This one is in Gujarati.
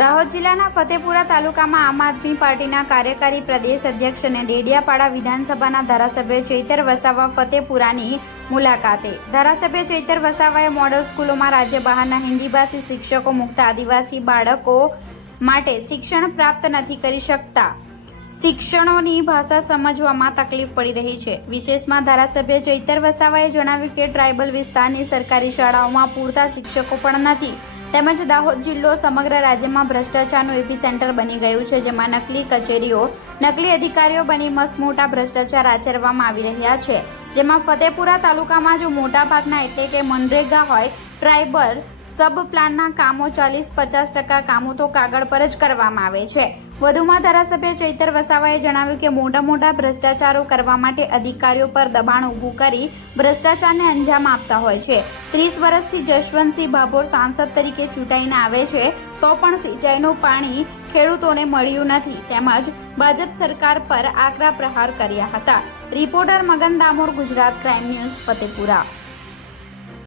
દાહોદ જિલ્લાના ફતેપુરા તાલુકામાં આમ આદમી પાર્ટીના કાર્યકારી પ્રદેશ અધ્યક્ષ અને ડેડિયાપાડા વિધાનસભાના ધારાસભ્ય ચૈતર વસાવા ફતેપુરાની મુલાકાતે. ધારાસભ્ય ચૈતર વસાવાએ મોડલ સ્કૂલોમાં રાજ્ય બહારના હિન્દીભાષી શિક્ષકો મુક્ત આદિવાસી બાળકો માટે શિક્ષણ પ્રાપ્ત નથી કરી શકતા. શિક્ષણોની ભાષા સમજવામાં તકલીફ પડી રહી છે. વિશેષમાં ધારાસભ્ય ચૈતર વસાવાએ જણાવ્યું કે ટ્રાયબલ વિસ્તારની સરકારી શાળાઓમાં પૂરતા શિક્ષકો પણ નથી. તેમજ દાહોદ જિલ્લો સમગ્ર રાજ્યમાં ભ્રષ્ટાચારનું એપીસેન્ટર બની ગયું છે, જેમાં નકલી કચેરીઓ, નકલી અધિકારીઓ બની મસમોટા ભ્રષ્ટાચાર આચરવામાં આવી રહ્યા છે. જેમાં ફતેપુરા તાલુકામાં જો મોટાભાગના એટલે કે મનરેગા હોય, ટ્રાયબલ સબ પ્લાનના કામો 40-50% કામો તો કાગળ પર જ કરવામાં આવે છે. વધુમાં ધારાસભ્ય ચૈતર વસાવાએ જણાવ્યું કે મોટા મોટા ભ્રષ્ટાચારો કરવા માટે અધિકારીઓ પર દબાણ ઊભું કરી ભ્રષ્ટાચારને અંજામ આપતા હોય છે. 30 વર્ષથી જશવંતસિંહ ભાભોર સાંસદ તરીકે ચૂંટાઈને આવે છે તો પણ સિંચાઈનું પાણી ખેડૂતોને મળ્યું નથી. તેમજ ભાજપ સરકાર પર આકરા પ્રહાર કર્યા હતા. રિપોર્ટર મગન દામોર, ગુજરાત ક્રાઇમ ન્યૂઝ, ફતેપુરા.